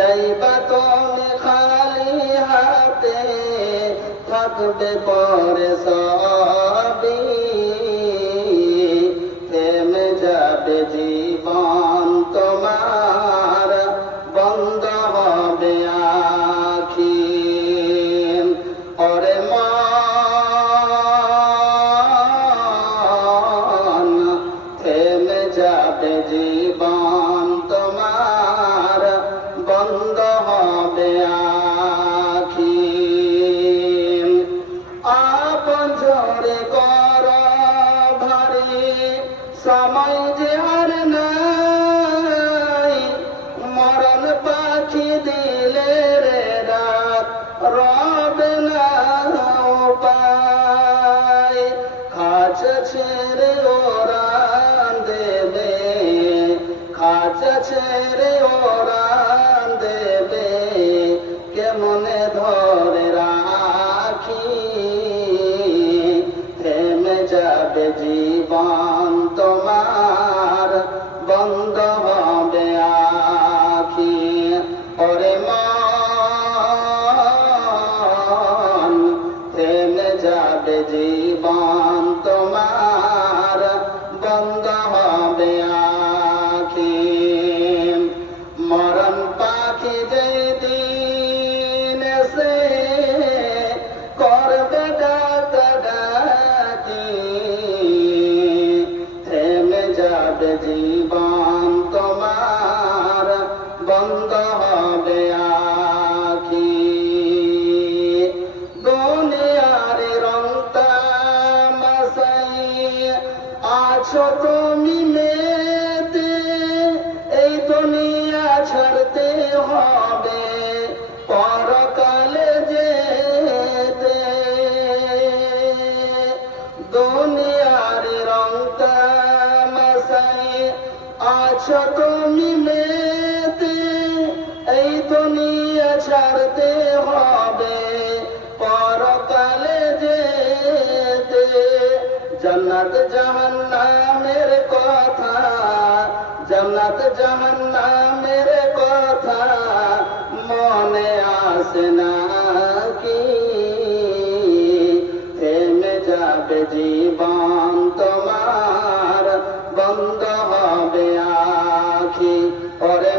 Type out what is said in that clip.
যাইবা তুমি খালি হাতে, থাকবে পরে সবই, থেমে যাবে জীবন তোমার, বন্ধ হবে আখি। ওরে মন, থেমে যাবে জীবন তোমার, বন্ধ হবে আখি। আপন জোরে কর ভারী, সময় যে আর নাই, মরণ পাখি দিলে রে রাত, রবে না উপায়। খাঁচা ছেড়ে ওরান দেবে, খাঁচা ছেড়ে ওরান দেবে, কেমনে ধরে রাখি, থেমে যাবে জীবন তোমার, বন্ধ হবে আখি। ওরে মন, থেমে যাবে জীবন তোমার, বন্ধ হবে আখি। মরণ পাখি যেদিন সে করবে ডাকাডাকি, থেমে যাবে জীবন তোমার, বন্ধ হবে আখি। দুনিয়ার রং তামাশাই আছো তুমি মেতে, এই দুনিয়া ছাড়তে হবে পরকালে যেতে। দুনিয়ার রং তামাশাই আছো তুমি মেতে, এই দুনিয়া ছাড়তে হবে পরকালে যেতে। জান্নাত জাহান্নামের কথা, জান্নাত জাহান্নামের কথা মনে আসে না কি, থেমে যাবে জীবন তোমার, বন্ধ হবে আখি। ওরে